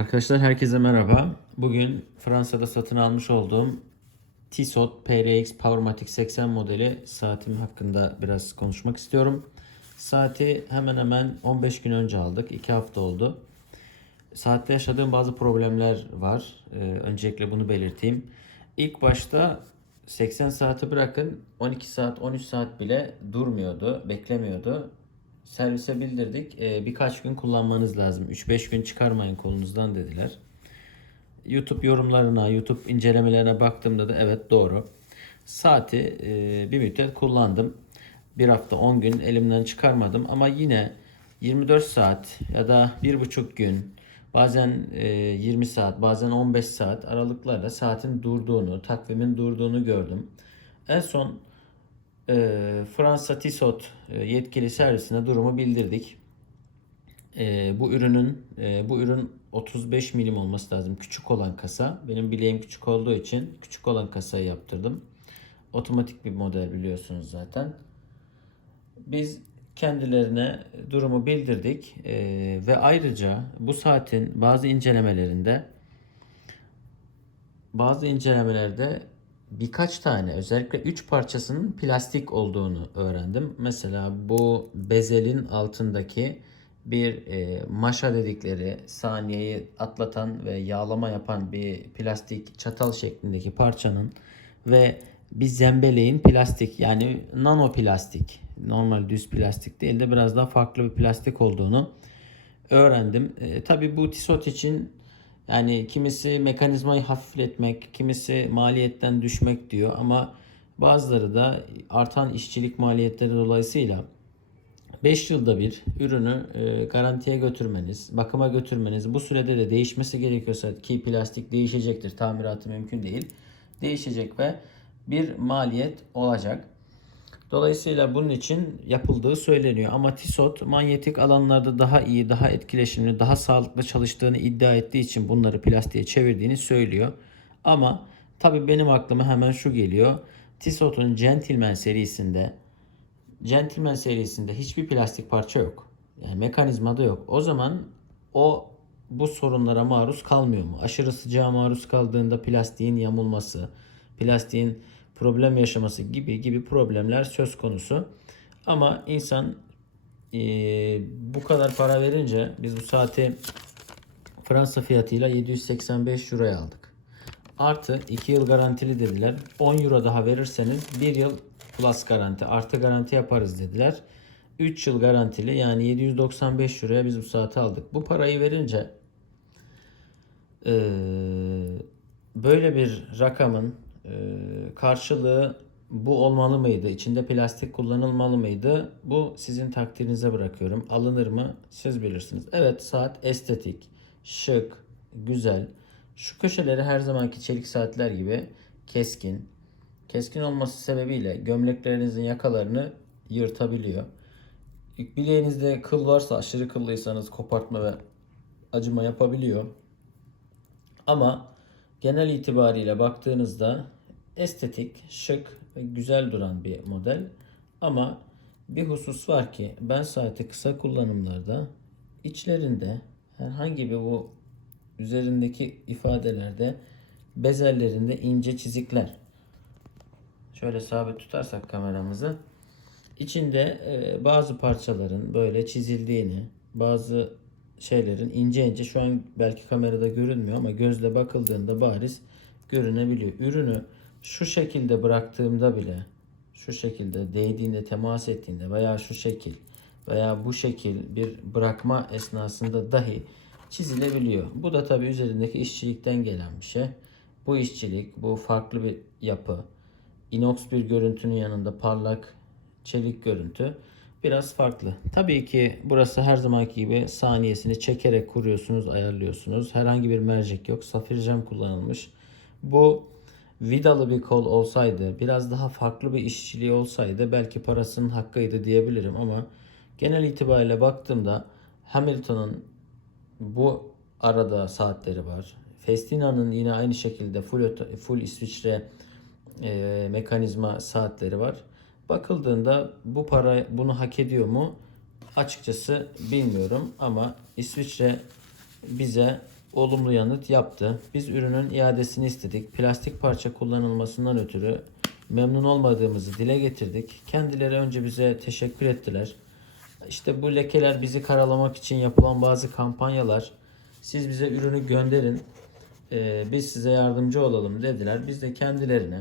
Arkadaşlar herkese merhaba. Bugün Fransa'da satın almış olduğum Tissot PRX Powermatic 80 modeli saatim hakkında biraz konuşmak istiyorum. Saati hemen hemen 15 gün önce aldık. 2 hafta oldu. Saatte yaşadığım bazı problemler var. Öncelikle bunu belirteyim. İlk başta 80 saati bırakın 12 saat 13 saat bile durmuyordu, beklemiyordu. Servise bildirdik. Birkaç gün kullanmanız lazım. 3-5 gün çıkarmayın kolunuzdan dediler. YouTube yorumlarına, YouTube incelemelerine baktığımda da evet doğru. Saati bir müddet kullandım. Bir hafta 10 gün elimden çıkarmadım ama yine 24 saat ya da 1,5 gün bazen 20 saat bazen 15 saat aralıklarla saatin durduğunu, takvimin durduğunu gördüm. En son Fransa Tissot yetkili servisine durumu bildirdik. Bu ürün 35 milim olması lazım. Küçük olan kasa. Benim bileğim küçük olduğu için küçük olan kasayı yaptırdım. Otomatik bir model biliyorsunuz zaten. Biz kendilerine durumu bildirdik ve ayrıca bu saatin bazı incelemelerde birkaç tane özellikle 3 parçasının plastik olduğunu öğrendim. Mesela bu bezelin altındaki bir maşa dedikleri saniyeyi atlatan ve yağlama yapan bir plastik çatal şeklindeki parçanın ve bir zembeleğin plastik yani nano plastik, normal düz plastik değil de biraz daha farklı bir plastik olduğunu öğrendim. Tabii bu Tissot için yani kimisi mekanizmayı hafifletmek, kimisi maliyetten düşmek diyor ama bazıları da artan işçilik maliyetleri dolayısıyla 5 yılda bir ürünü garantiye götürmeniz, bakıma götürmeniz, bu sürede de değişmesi gerekiyorsa ki plastik değişecektir, tamiratı mümkün değil. Değişecek ve bir maliyet olacak. Dolayısıyla bunun için yapıldığı söyleniyor. Ama Tissot manyetik alanlarda daha iyi, daha etkileşimli, daha sağlıklı çalıştığını iddia ettiği için bunları plastiğe çevirdiğini söylüyor. Ama tabii benim aklıma hemen şu geliyor. Tissot'un Gentleman serisinde hiçbir plastik parça yok. Yani mekanizma da yok. O zaman o bu sorunlara maruz kalmıyor mu? Aşırı sıcağa maruz kaldığında plastiğin yamulması, plastiğin problem yaşaması gibi problemler söz konusu. Ama insan bu kadar para verince biz bu saati Fransa fiyatıyla 785 euroya aldık. Artı 2 yıl garantili dediler. 10 euro daha verirseniz 1 yıl plus garanti artı garanti yaparız dediler. 3 yıl garantili yani 795 euroya biz bu saati aldık. Bu parayı verince böyle bir rakamın karşılığı bu olmalı mıydı? İçinde plastik kullanılmalı mıydı? Bu sizin takdirinize bırakıyorum. Alınır mı? Siz bilirsiniz. Evet, saat estetik, şık, güzel. Şu köşeleri her zamanki çelik saatler gibi keskin. Keskin olması sebebiyle gömleklerinizin yakalarını yırtabiliyor. Bileğinizde kıl varsa, aşırı kıllıysanız kopartma ve acıma yapabiliyor. Ama genel itibariyle baktığınızda estetik, şık ve güzel duran bir model. Ama bir husus var ki ben saati kısa kullanımlarda içlerinde herhangi bir bu üzerindeki ifadelerde bezellerinde ince çizikler. Şöyle sabit tutarsak kameramızı içinde bazı parçaların böyle çizildiğini, bazı şeylerin ince ince şu an belki kamerada görünmüyor ama gözle bakıldığında bariz görünebiliyor. Ürünü şu şekilde bıraktığımda bile şu şekilde değdiğinde, temas ettiğinde veya şu şekil veya bu şekil bir bırakma esnasında dahi çizilebiliyor. Bu da tabii üzerindeki işçilikten gelen bir şey. Bu işçilik, bu farklı bir yapı. Inox bir görüntünün yanında parlak çelik görüntü biraz farklı. Tabii ki burası her zamanki gibi saniyesini çekerek kuruyorsunuz, ayarlıyorsunuz. Herhangi bir mercek yok. Safir cam kullanılmış. Bu vidalı bir kol olsaydı, biraz daha farklı bir işçiliği olsaydı belki parasının hakkıydı diyebilirim ama genel itibariyle baktığımda Hamilton'ın bu arada saatleri var. Festina'nın yine aynı şekilde full İsviçre mekanizma saatleri var. Bakıldığında bu para bunu hak ediyor mu? Açıkçası bilmiyorum ama İsviçre bize olumlu yanıt yaptı. Biz ürünün iadesini istedik. Plastik parça kullanılmasından ötürü memnun olmadığımızı dile getirdik. Kendileri önce bize teşekkür ettiler. İşte bu lekeler bizi karalamak için yapılan bazı kampanyalar. Siz bize ürünü gönderin, biz size yardımcı olalım dediler. Biz de kendilerine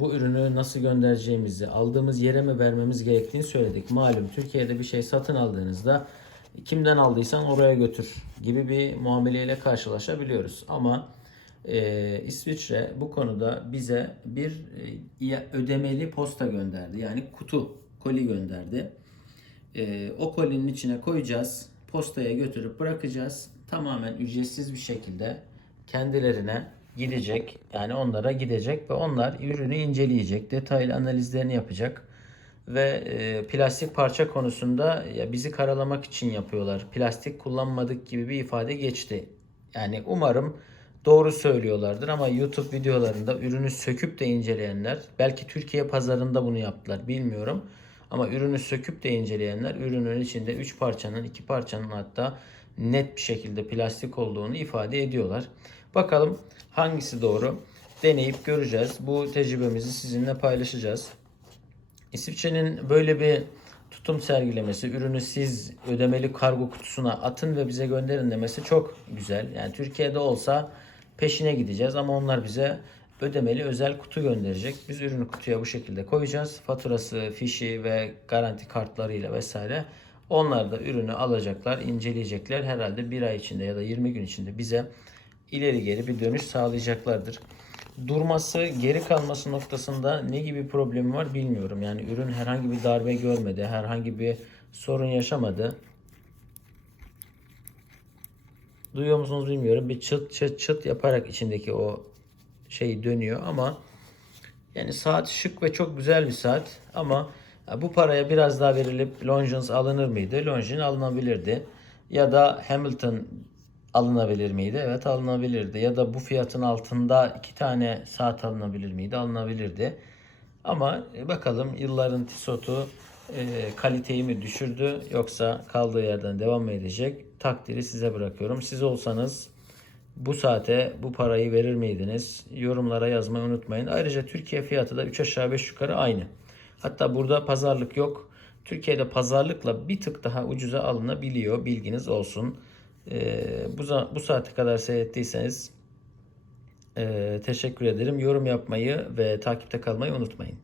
bu ürünü nasıl göndereceğimizi, aldığımız yere mi vermemiz gerektiğini söyledik. Malum Türkiye'de bir şey satın aldığınızda kimden aldıysan oraya götür gibi bir muameleyle karşılaşabiliyoruz. Ama İsviçre bu konuda bize bir ödemeli posta gönderdi. Yani koli gönderdi. O kolinin içine koyacağız. Postaya götürüp bırakacağız. Tamamen ücretsiz bir şekilde kendilerine gidecek. Yani onlara gidecek ve onlar ürünü inceleyecek. Detaylı analizlerini yapacak. Ve plastik parça konusunda ya bizi karalamak için yapıyorlar. Plastik kullanmadık gibi bir ifade geçti. Yani umarım doğru söylüyorlardır ama YouTube videolarında ürünü söküp de inceleyenler, belki Türkiye pazarında bunu yaptılar bilmiyorum. Ama ürünü söküp de inceleyenler ürünün içinde 3 parçanın 2 parçanın hatta net bir şekilde plastik olduğunu ifade ediyorlar. Bakalım hangisi doğru? Deneyip göreceğiz. Bu tecrübemizi sizinle paylaşacağız. İsviçre'nin böyle bir tutum sergilemesi, ürünü siz ödemeli kargo kutusuna atın ve bize gönderin demesi çok güzel. Yani Türkiye'de olsa peşine gideceğiz ama onlar bize ödemeli özel kutu gönderecek. Biz ürünü kutuya bu şekilde koyacağız. Faturası, fişi ve garanti kartlarıyla vesaire. Onlar da ürünü alacaklar, inceleyecekler. Herhalde bir ay içinde ya da 20 gün içinde bize ileri geri bir dönüş sağlayacaklardır. Durması, geri kalması noktasında ne gibi problemi var bilmiyorum. Yani ürün herhangi bir darbe görmedi, herhangi bir sorun yaşamadı. Duyuyor musunuz bilmiyorum. Bir çıt çıt çıt yaparak içindeki o şey dönüyor ama yani saat şık ve çok güzel bir saat ama bu paraya biraz daha verilip Longines alınır mıydı? Longines alınabilirdi. Ya da Hamilton alınabilir miydi? Evet alınabilirdi. Ya da bu fiyatın altında 2 tane saat alınabilir miydi? Alınabilirdi. Ama bakalım yılların Tissot'u kaliteyi mi düşürdü yoksa kaldığı yerden devam mı edecek? Takdiri size bırakıyorum. Siz olsanız bu saate bu parayı verir miydiniz? Yorumlara yazmayı unutmayın. Ayrıca Türkiye fiyatı da 3 aşağı 5 yukarı aynı. Hatta burada pazarlık yok. Türkiye'de pazarlıkla bir tık daha ucuza alınabiliyor. Bilginiz olsun. Bu saate kadar seyrettiyseniz teşekkür ederim. Yorum yapmayı ve takipte kalmayı unutmayın.